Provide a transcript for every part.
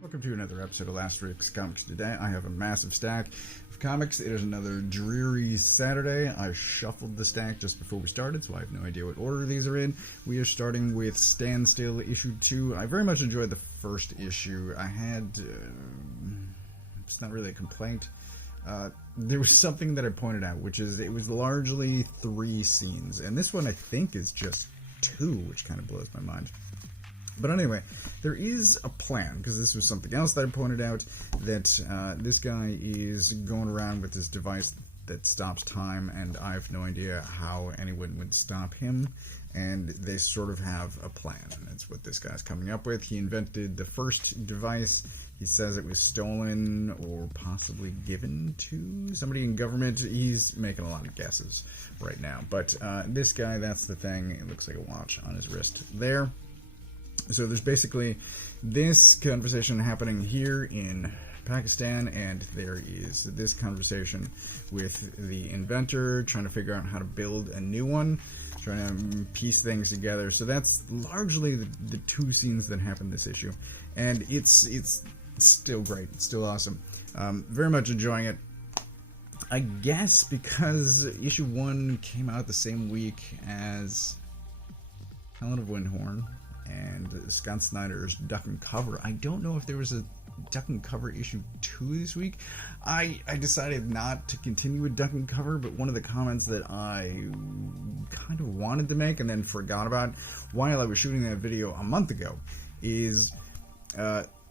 Welcome to another episode of Last Week's Comics Today. I have a massive stack of comics. It is another dreary Saturday. I shuffled the stack just before we started, so I have no idea what order these are in. We are starting with Standstill, issue 2. I very much enjoyed the first issue. I had... it's not really a complaint. There was something that I pointed out, which is it was largely 3 scenes, and this one I think is just 2, which kind of blows my mind. But anyway, there is a plan, because this was something else that I pointed out, that this guy is going around with this device that stops time, and I have no idea how anyone would stop him, and they sort of have a plan, and that's what this guy's coming up with. He invented the first device. He says it was stolen or possibly given to somebody in government. He's making a lot of guesses right now, but this guy, that's the thing. It looks like a watch on his wrist there. So there's basically this conversation happening here in Pakistan, and there is this conversation with the inventor trying to figure out how to build a new one, trying to piece things together. So that's largely the 2 scenes that happen this issue, and it's still great. It's still awesome. Very much enjoying it. I guess because issue 1 came out the same week as Helen of Wyndhorn and Scott Snyder's Duck and Cover. I don't know if there was a Duck and Cover issue 2 this week. I decided not to continue with Duck and Cover, but one of the comments that I kind of wanted to make and then forgot about while I was shooting that video a month ago is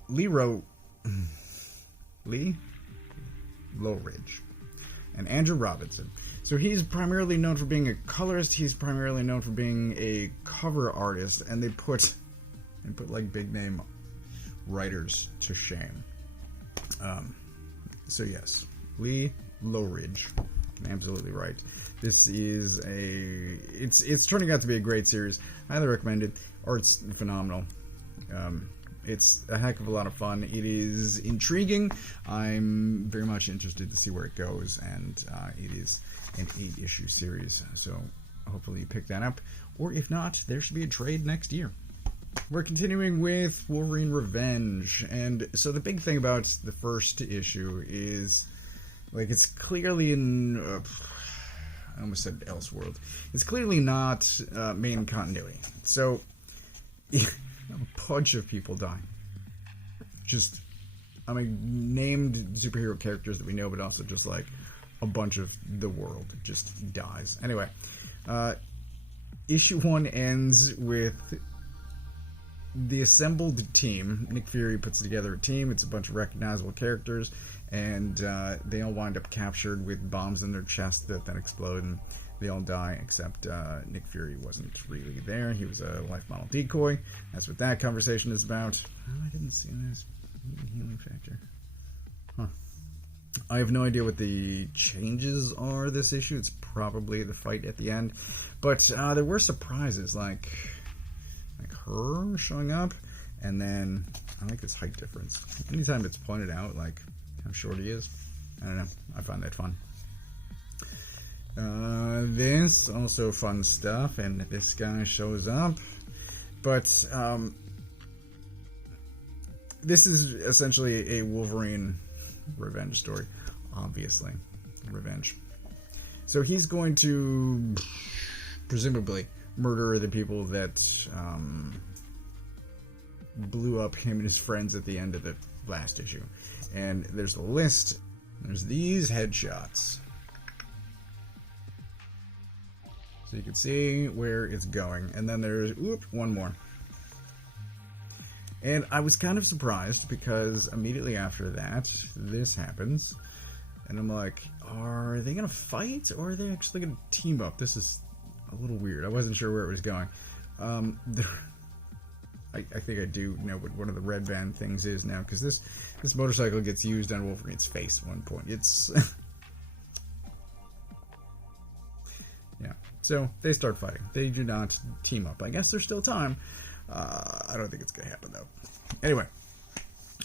Lee wrote Lee Lowridge and Andrew Robinson. So he's primarily known for being a colorist, he's primarily known for being a cover artist, and they put like big name writers to shame. So yes, Lee Lowridge, absolutely right. This is it's turning out to be a great series. Highly recommend it. Art's phenomenal. It's a heck of a lot of fun. It is intriguing. I'm very much interested to see where it goes, and it is an 8-issue series, so hopefully you pick that up. Or if not, there should be a trade next year. We're continuing with Wolverine Revenge, and so the big thing about the first issue is, like, it's clearly in... I almost said Elseworld. It's clearly not main continuity. So... a bunch of people die. Just, I mean, named superhero characters that we know, but also just like a bunch of the world just dies. Anyway, issue 1 ends with the assembled team. Nick Fury puts together a team. It's a bunch of recognizable characters, and they all wind up captured with bombs in their chest that then explode, and they all die, except Nick Fury wasn't really there. He was a life model decoy. That's what that conversation is about. Oh, I didn't see this healing factor. Huh. I have no idea what the changes are this issue. It's probably the fight at the end. But there were surprises, like her showing up, and then I like this height difference. Anytime it's pointed out, like how short he is, I don't know. I find that fun. This, also fun stuff, and this guy shows up, but, this is essentially a Wolverine revenge story, obviously, revenge. So he's going to, presumably, murder the people that, blew up him and his friends at the end of the last issue, and there's a list, there's these headshots. So you can see where it's going. And then there's, one more. And I was kind of surprised because immediately after that, this happens. And I'm like, are they going to fight or are they actually going to team up? This is a little weird. I wasn't sure where it was going. I think I do know what one of the red band things is now, because this motorcycle gets used on Wolverine's face at one point. It's... yeah. So they start fighting. They do not team up. I guess there's still time. I don't think it's going to happen, though. Anyway,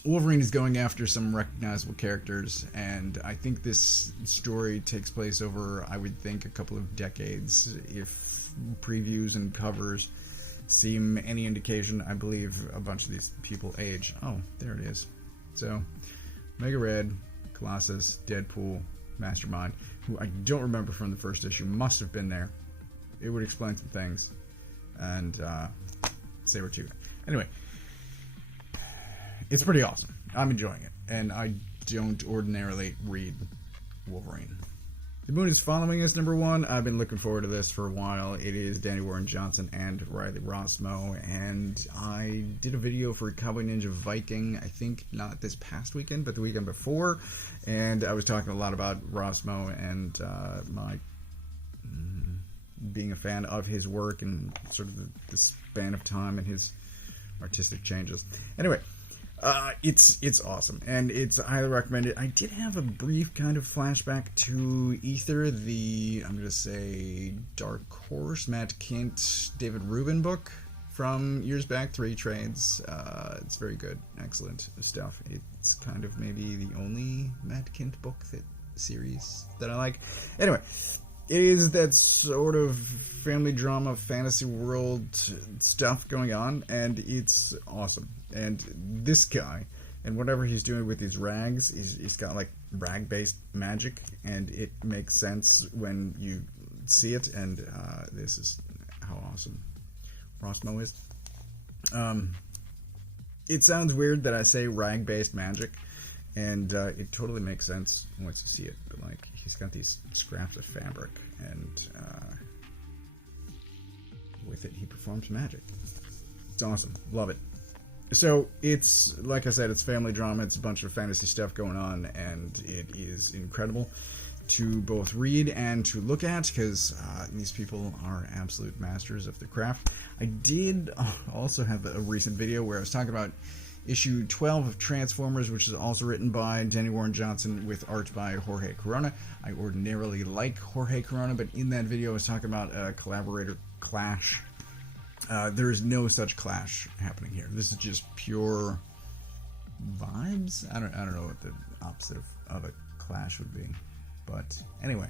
Wolverine is going after some recognizable characters, and I think this story takes place over, I would think, a couple of decades, if previews and covers seem any indication, I believe a bunch of these people age. Oh, there it is. So, Mega Red, Colossus, Deadpool, Mastermind, who I don't remember from the first issue, must have been there. It would explain some things. And Saber-Tooth. Anyway, it's pretty awesome. I'm enjoying it. And I don't ordinarily read Wolverine. The Moon is Following us, #1. I've been looking forward to this for a while. It is Danny Warren Johnson and Riley Rossmo, and I did a video for Cowboy Ninja Viking, I think not this past weekend, but the weekend before, and I was talking a lot about Rossmo and my being a fan of his work and sort of the span of time and his artistic changes. Anyway, it's awesome, and it's highly recommended. I did have a brief kind of flashback to Ether, the, I'm going to say, Dark Horse, Matt Kindt, David Rubin book from years back, 3 trades. It's very good, excellent stuff. It's kind of maybe the only Matt Kindt book series that I like. Anyway, it is that sort of family drama, fantasy world stuff going on, and it's awesome. And this guy, and whatever he's doing with these rags, he's got like rag-based magic, and it makes sense when you see it, and this is how awesome Rossmo is. It sounds weird that I say rag-based magic, and it totally makes sense once you see it, but like, he's got these scraps of fabric, and with it he performs magic. It's awesome. Love it. So it's, like I said, it's family drama, it's a bunch of fantasy stuff going on, and it is incredible to both read and to look at, because these people are absolute masters of their craft. I did also have a recent video where I was talking about issue 12 of Transformers, which is also written by Danny Warren Johnson with art by Jorge Corona. I ordinarily like Jorge Corona, but in that video I was talking about a collaborator clash. There is no such clash happening here. This is just pure vibes. I don't know what the opposite of a clash would be, but anyway,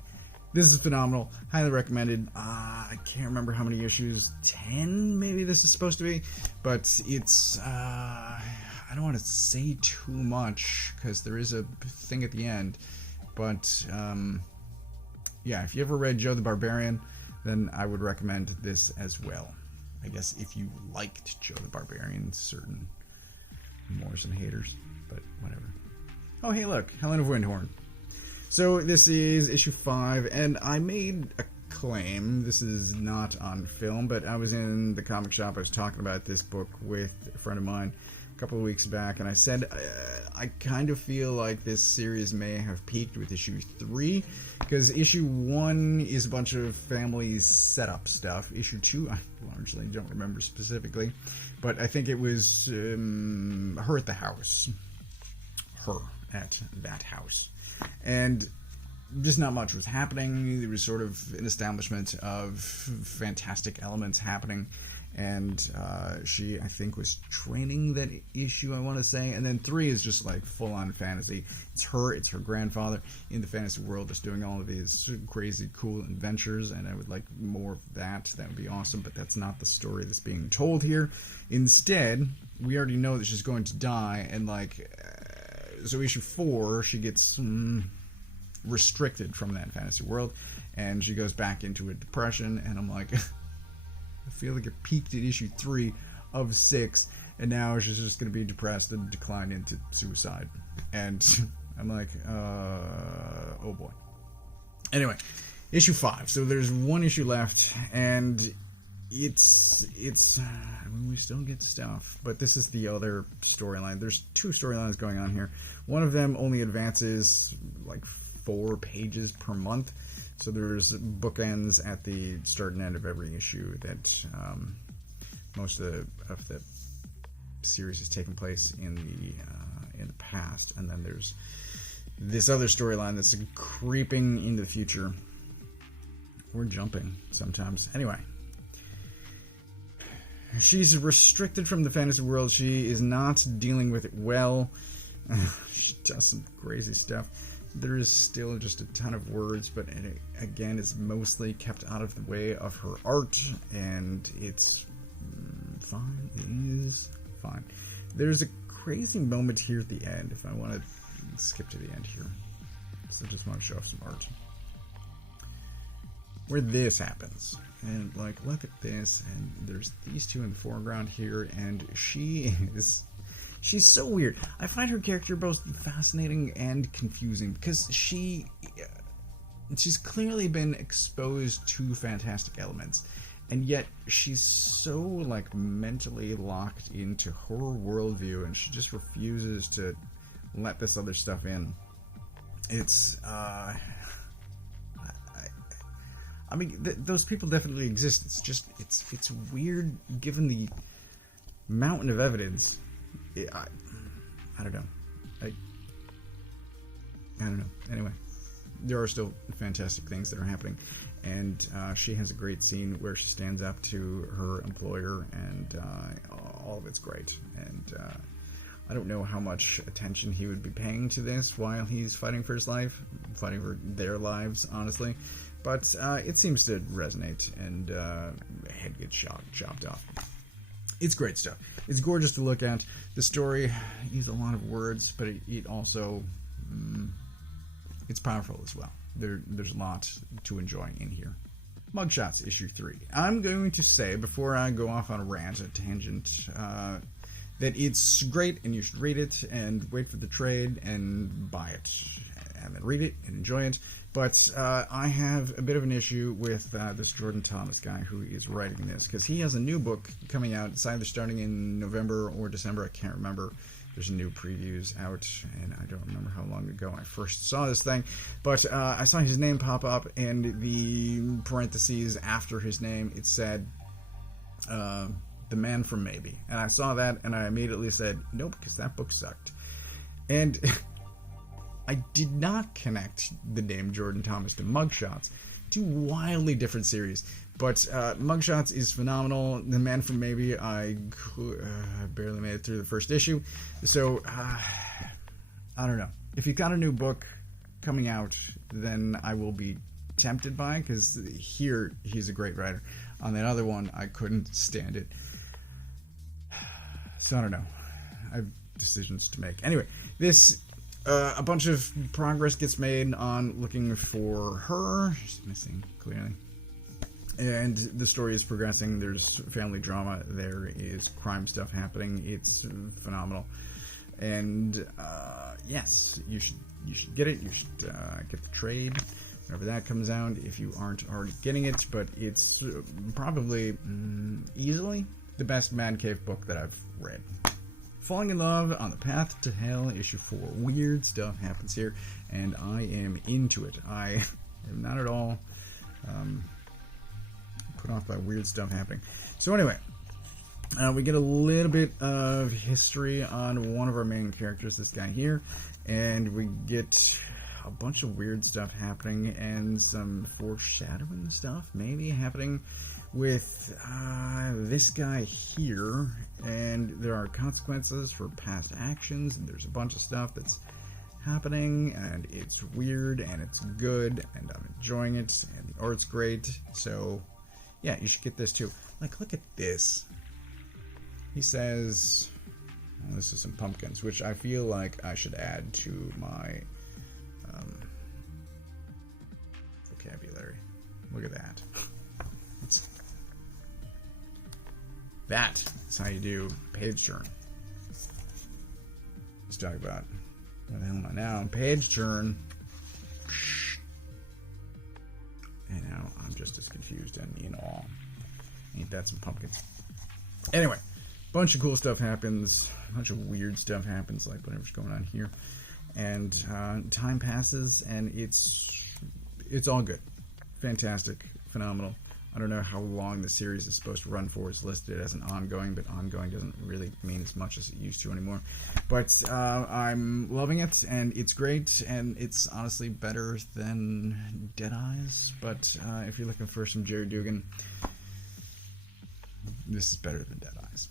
this is phenomenal. Highly recommended. I can't remember how many issues. 10 maybe this is supposed to be, but it's I don't want to say too much because there is a thing at the end, but yeah, if you ever read Joe the Barbarian, then I would recommend this as well. I guess if you liked Joe the Barbarian, certain Morrison haters, but whatever. Oh, hey, look, Helen of Wyndhorn. So this is issue 5, and I made a claim. This is not on film, but I was in the comic shop. I was talking about this book with a friend of mine a couple of weeks back, and I said I kind of feel like this series may have peaked with issue 3, because issue 1 is a bunch of family setup stuff. Issue 2, I largely don't remember specifically, but I think it was her at the house. Her at that house. And just not much was happening. There was sort of an establishment of fantastic elements happening, and she, I think, was training that issue, I want to say. And then 3 is just like full-on fantasy. It's her grandfather in the fantasy world, just doing all of these crazy cool adventures, and I would like more of that. That would be awesome, but that's not the story that's being told here. Instead, we already know that she's going to die, and like, so issue 4, she gets restricted from that fantasy world, and she goes back into a depression, and I'm like, I feel like it peaked at issue 3 of 6, and now she's just going to be depressed and decline into suicide. And I'm like, oh boy. Anyway, issue 5. So there's one issue left, and it's I mean, we still get stuff, but this is the other storyline. There's 2 storylines going on here. One of them only advances like 4 pages per month. So there's bookends at the start and end of every issue that most of the series is taking place in the past, and then there's this other storyline that's creeping into the future, or jumping sometimes. Anyway, she's restricted from the fantasy world. She is not dealing with it well. She does some crazy stuff. There is still just a ton of words, but again, it's mostly kept out of the way of her art, and it's fine is fine. There's a crazy moment here at the end, if I want to skip to the end here. So I just want to show off some art. Where this happens. And, like, look at this, and there's these two in the foreground here, and she's so weird. I find her character both fascinating and confusing, because she's clearly been exposed to fantastic elements, and yet she's so, like, mentally locked into her worldview, and she just refuses to let this other stuff in. It's, I mean, those people definitely exist. It's just, it's weird given the mountain of evidence. I don't know. I don't know. Anyway, there are still fantastic things that are happening, and she has a great scene where she stands up to her employer, and all of it's great. And I don't know how much attention he would be paying to this while he's fighting for his life, fighting for their lives, honestly. But it seems to resonate, and head gets chopped off. It's great stuff. It's gorgeous to look at. The story uses a lot of words, but it also it's powerful as well. There's a lot to enjoy in here. Mugshots issue 3. I'm going to say, before I go off on a rant, a tangent, that it's great and you should read it and wait for the trade and buy it and then read it and enjoy it. But I have a bit of an issue with this Jordan Thomas guy who is writing this, because he has a new book coming out. It's either starting in November or December. I can't remember. There's new previews out, and I don't remember how long ago I first saw this thing. But I saw his name pop up, and the parentheses after his name, it said, The Man from Maybe. And I saw that, and I immediately said, nope, because that book sucked. And I did not connect the name Jordan Thomas to Mugshots. Two wildly different series. But Mugshots is phenomenal. The Man from Maybe, I barely made it through the first issue. So, I don't know. If you've got a new book coming out, then I will be tempted by it, because here he's a great writer. On that other one, I couldn't stand it. So, I don't know. I have decisions to make. Anyway, this... a bunch of progress gets made on looking for her. She's missing, clearly. And the story is progressing. There's family drama. There is crime stuff happening. It's phenomenal. And, yes, you should get it. You should get the trade whenever that comes out, if you aren't already getting it. But it's probably easily the best Man Cave book that I've read. Falling in Love on the Path to Hell, issue 4. Weird stuff happens here, and I am into it. I am not at all put off by weird stuff happening. So anyway, we get a little bit of history on one of our main characters, this guy here, and we get a bunch of weird stuff happening, and some foreshadowing stuff maybe happening with this guy here, and there are consequences for past actions, and there's a bunch of stuff that's happening, and it's weird, and it's good, and I'm enjoying it, and the art's great. So yeah, you should get this too. Like, look at this. He says, well, this is some pumpkins, which I feel like I should add to my vocabulary. Look at that. That is how you do page turn. Let's talk about, what the hell am I now? Page turn. And now I'm just as confused and in awe. Ain't that some pumpkins? Anyway, bunch of cool stuff happens. A bunch of weird stuff happens, like whatever's going on here. And time passes, and it's all good. Fantastic. Phenomenal. I don't know how long the series is supposed to run for. It's listed as an ongoing, but ongoing doesn't really mean as much as it used to anymore. But I'm loving it, and it's great, and it's honestly better than Dead Eyes. But if you're looking for some Jerry Dugan, this is better than Dead Eyes.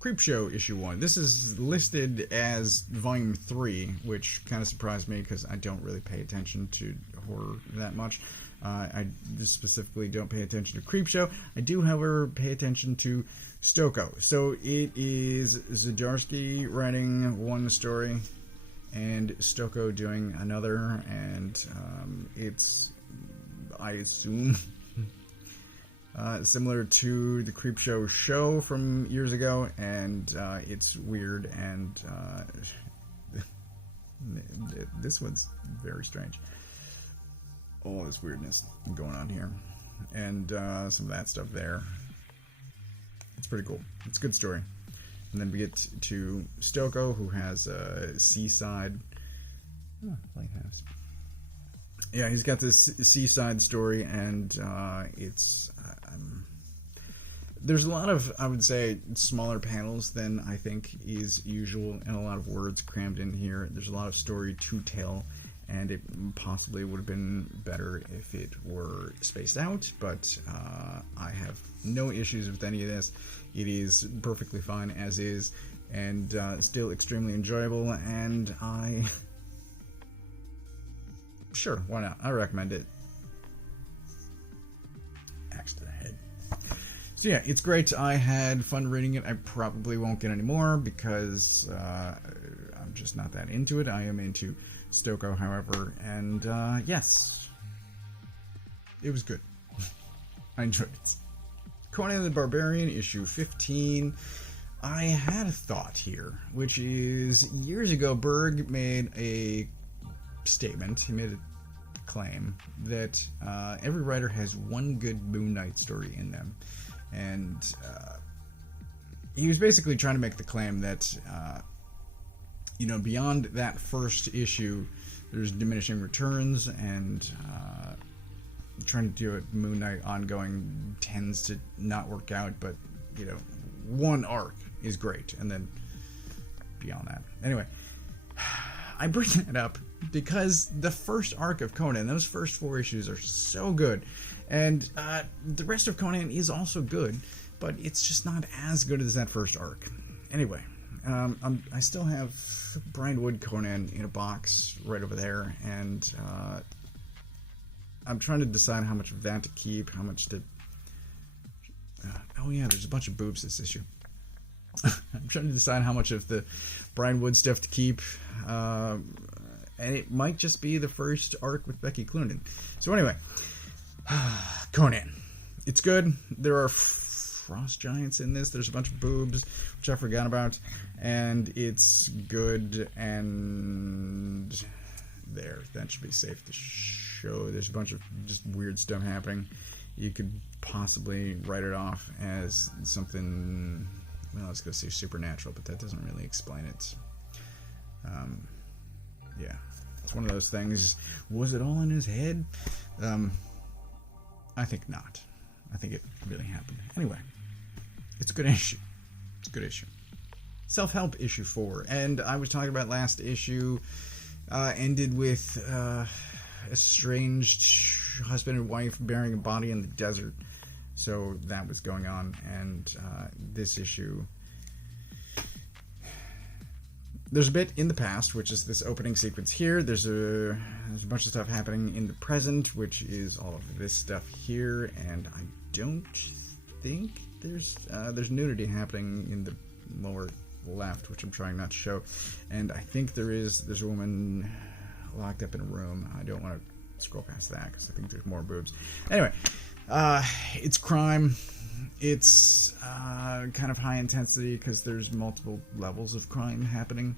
Creepshow issue 1. This is listed as volume 3, which kind of surprised me because I don't really pay attention to horror that much. I just specifically don't pay attention to Creepshow. I do, however, pay attention to Stoko. So it is Zdarsky writing one story and Stoko doing another, and it's, I assume, similar to the Creepshow show from years ago, and it's weird, and this one's very strange. All this weirdness going on here, and some of that stuff there. It's pretty cool. It's a good story. And then we get to Stoko, who has a seaside. Oh, lighthouse. Yeah, he's got this seaside story, and it's there's a lot of, I would say, smaller panels than I think is usual, and a lot of words crammed in here. There's a lot of story to tell, and it possibly would have been better if it were spaced out, but I have no issues with any of this. It is perfectly fine as is, and still extremely enjoyable, and sure, why not? I recommend it. Axe to the head. So yeah, it's great. I had fun reading it. I probably won't get any more because I'm just not that into it. I am into Stoko, however, and yes, it was good. I enjoyed it. Conan the Barbarian, issue 15. I had a thought here, which is, years ago, Berg made a statement. He made a claim that every writer has one good Moon Knight story in them. And he was basically trying to make the claim that, beyond that first issue, there's diminishing returns, and trying to do it Moon Knight ongoing tends to not work out, but, one arc is great, and then beyond that. Anyway, I bring that up because the first arc of Conan, those first 4 issues, are so good. And the rest of Conan is also good, but it's just not as good as that first arc. Anyway, I still have Brian Wood Conan in a box right over there, and I'm trying to decide how much of that to keep, how much to... oh yeah, there's a bunch of boobs this issue. I'm trying to decide how much of the Brian Wood stuff to keep, and it might just be the first arc with Becky Cloonan. So anyway... Conan. It's good. There are frost giants in this. There's a bunch of boobs, which I forgot about. And it's good, and there. That should be safe to show. There's a bunch of just weird stuff happening. You could possibly write it off as something, well, let's go see supernatural, but that doesn't really explain it. Yeah. It's one of those things. Was it all in his head? I think not. I think it really happened. Anyway, it's a good issue. It's a good issue. Self-Help issue 4. And I was talking about last issue, ended with estranged husband and wife burying a body in the desert. So that was going on. And this issue... There's a bit in the past, which is this opening sequence here. There's a bunch of stuff happening in the present, which is all of this stuff here. And I don't think there's nudity happening in the lower left, which I'm trying not to show. And I think there's a woman locked up in a room. I don't want to scroll past that because I think there's more boobs. Anyway, it's crime. It's kind of high intensity because there's multiple levels of crime happening,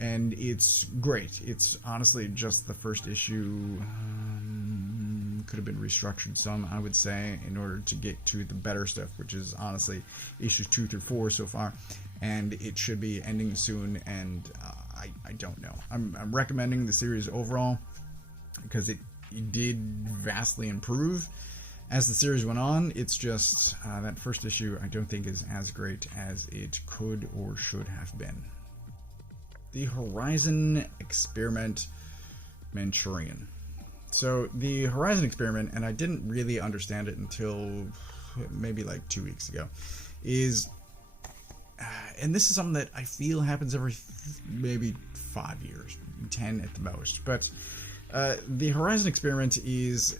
and it's great. It's honestly just the first issue. Could have been restructured some, I would say, in order to get to the better stuff, which is honestly issues 2 through 4 so far, and it should be ending soon. And I don't know. I'm recommending the series overall because it did vastly improve as the series went on. It's just that first issue I don't think is as great as it could or should have been. The Horizon Experiment Manchurian. So the Horizon Experiment, and I didn't really understand it until maybe like 2 weeks ago, is, and this is something that I feel happens every maybe 5 years, 10 at the most, but the Horizon Experiment is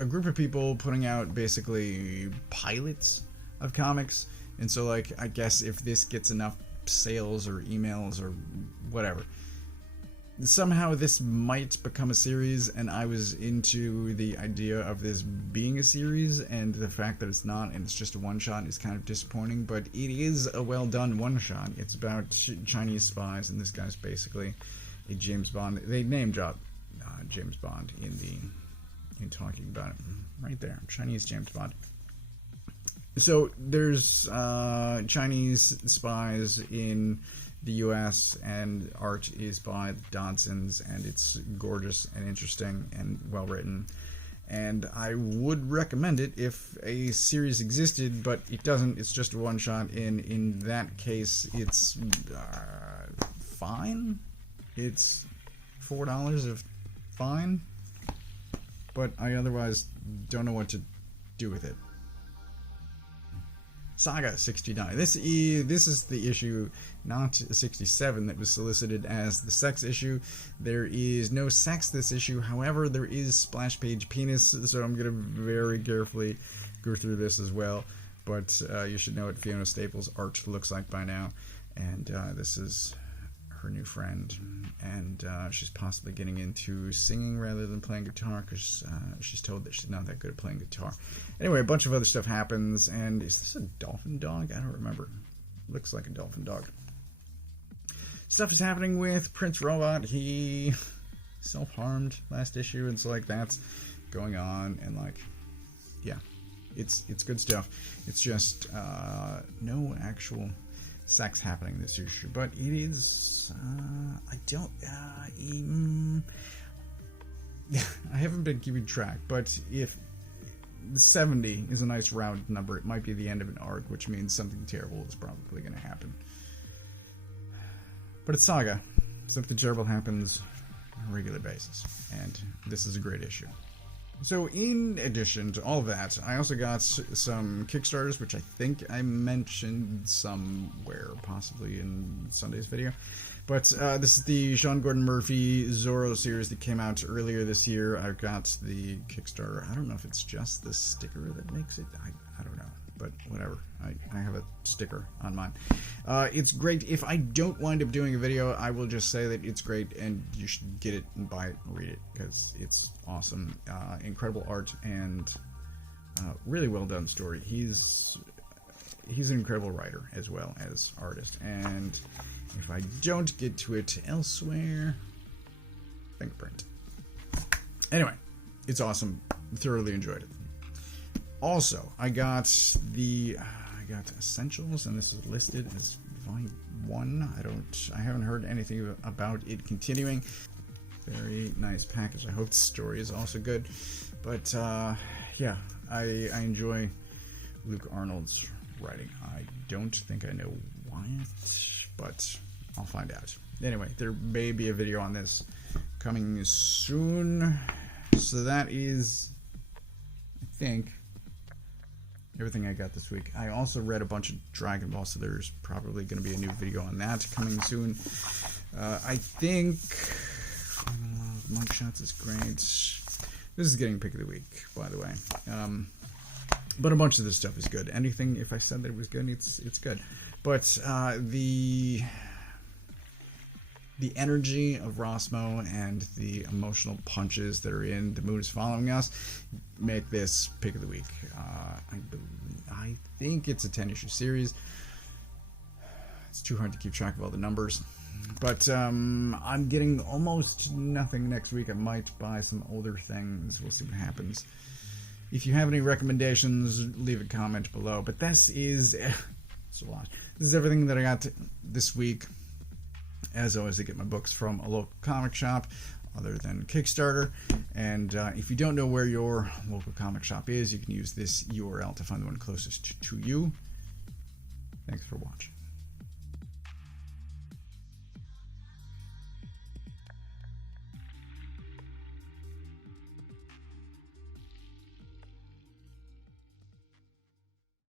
a group of people putting out basically pilots of comics, and so like I guess if this gets enough sales or emails or whatever, somehow this might become a series, and I was into the idea of this being a series, and the fact that it's not and it's just a one-shot is kind of disappointing, but it is a well-done one-shot. It's about Chinese spies, and this guy's basically a James Bond. They name-drop James Bond in talking about it. Right there, Chinese James Bond. So there's Chinese spies in the U.S. and art is by Dodsons, and it's gorgeous and interesting and well written, and I would recommend it if a series existed, but it doesn't. It's just a one shot. In that case, it's fine. It's $4 of fine, but I otherwise don't know what to do with it. Saga 69. This is the issue, not 67, that was solicited as the sex issue. There is no sex this issue, however, there is splash page penis, so I'm going to very carefully go through this as well. But you should know what Fiona Staples' art looks like by now. And this is her new friend, and she's possibly getting into singing rather than playing guitar, because she's told that she's not that good at playing guitar. Anyway, a bunch of other stuff happens, and is this a dolphin dog? I don't remember. Looks like a dolphin dog. Stuff is happening with Prince Robot. He self-harmed last issue, and so like that's going on, and like, yeah, it's good stuff. It's just no actual sex happening this issue, but it is I haven't been keeping track, but if 70 is a nice round number, it might be the end of an arc, which means something terrible is probably going to happen. But it's Saga. Something terrible happens on a regular basis, and this is a great issue. So in addition to all of that, I also got some Kickstarters, which I think I mentioned somewhere, possibly in Sunday's video. But this is the Sean Gordon Murphy Zorro series that came out earlier this year. I got the Kickstarter. I don't know if it's just the sticker that makes it. I don't know, but whatever. I have a sticker on mine. It's great. If I don't wind up doing a video, I will just say that it's great, and you should get it and buy it and read it, because it's awesome. Incredible art, and really well done story. He's an incredible writer as well as artist, and if I don't get to it elsewhere, Fingerprint. Anyway, it's awesome. Thoroughly enjoyed it. Also, I got Essentials, and this is listed as Volume 1. I haven't heard anything about it continuing. Very nice package. I hope the story is also good. But yeah, I enjoy Luke Arnold's writing. I don't think I know why, but I'll find out. Anyway, there may be a video on this coming soon. So that is, I think, everything I got this week. I also read a bunch of Dragon Ball, so there's probably going to be a new video on that coming soon. I think Mugshots is great. This is getting pick of the week, by the way. But a bunch of this stuff is good. Anything, if I said that it was good, it's good. But the energy of Rosmo and the emotional punches that are in The Moon is Following Us make this pick of the week. I think it's a 10-issue series. It's too hard to keep track of all the numbers. But I'm getting almost nothing next week. I might buy some older things. We'll see what happens. If you have any recommendations, leave a comment below. But this is... it's a lot. This is everything that I got this week. As always, I get my books from a local comic shop other than Kickstarter. And if you don't know where your local comic shop is, you can use this URL to find the one closest to you. Thanks for watching.